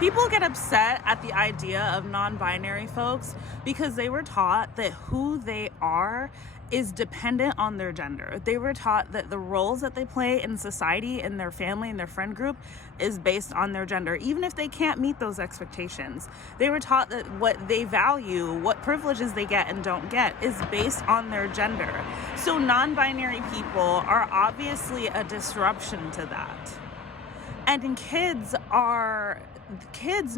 People get upset at the idea of non-binary folks because they were taught that who they are is dependent on their gender. They were taught that the roles that they play in society, in their family, in their friend group is based on their gender, even if they can't meet those expectations. They were taught that what they value, what privileges they get and don't get is based on their gender. So non-binary people are obviously a disruption to that. And kids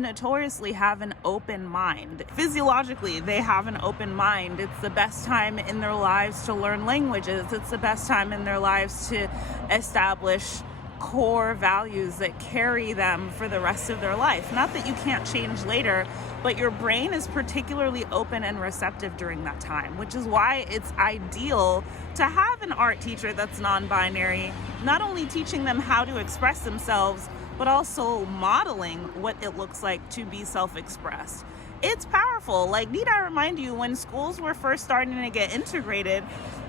notoriously have an open mind. Physiologically, they have an open mind. It's the best time in their lives to learn languages. It's the best time in their lives to establish core values that carry them for the rest of their life. Not that you can't change later, but your brain is particularly open and receptive during that time, which is why it's ideal to have an art teacher that's non-binary, not only teaching them how to express themselves, but also modeling what it looks like to be self-expressed. It's powerful. Like, need I remind you, when schools were first starting to get integrated,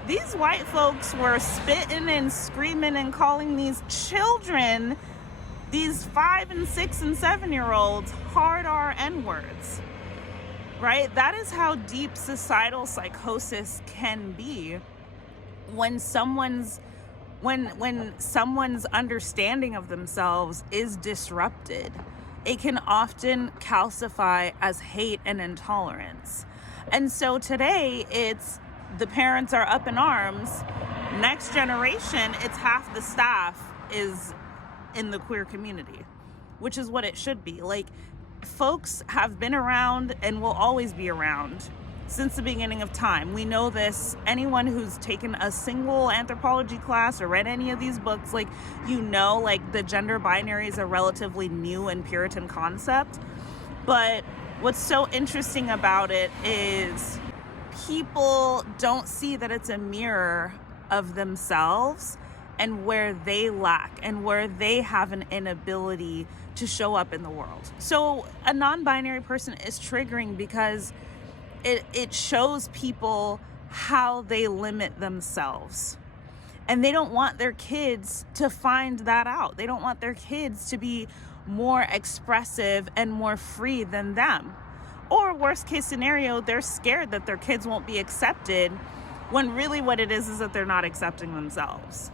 these white folks were spitting and screaming and calling these children, these 5 and 6 and 7-year-olds, hard R N-words, right? That is how deep societal psychosis can be when someone's understanding of themselves is disrupted. It can often calcify as hate and intolerance. And so today it's the parents are up in arms. Next generation, it's half the staff is in the queer community, which is what it should be. Like, folks have been around and will always be around since the beginning of time. We know this. Anyone who's taken a single anthropology class or read any of these books, like the gender binary is a relatively new and Puritan concept. But what's so interesting about it is people don't see that it's a mirror of themselves and where they lack and where they have an inability to show up in the world. So a non-binary person is triggering because it shows people how they limit themselves. And they don't want their kids to find that out. They don't want their kids to be more expressive and more free than them. Or worst case scenario, they're scared that their kids won't be accepted when really what it is that they're not accepting themselves.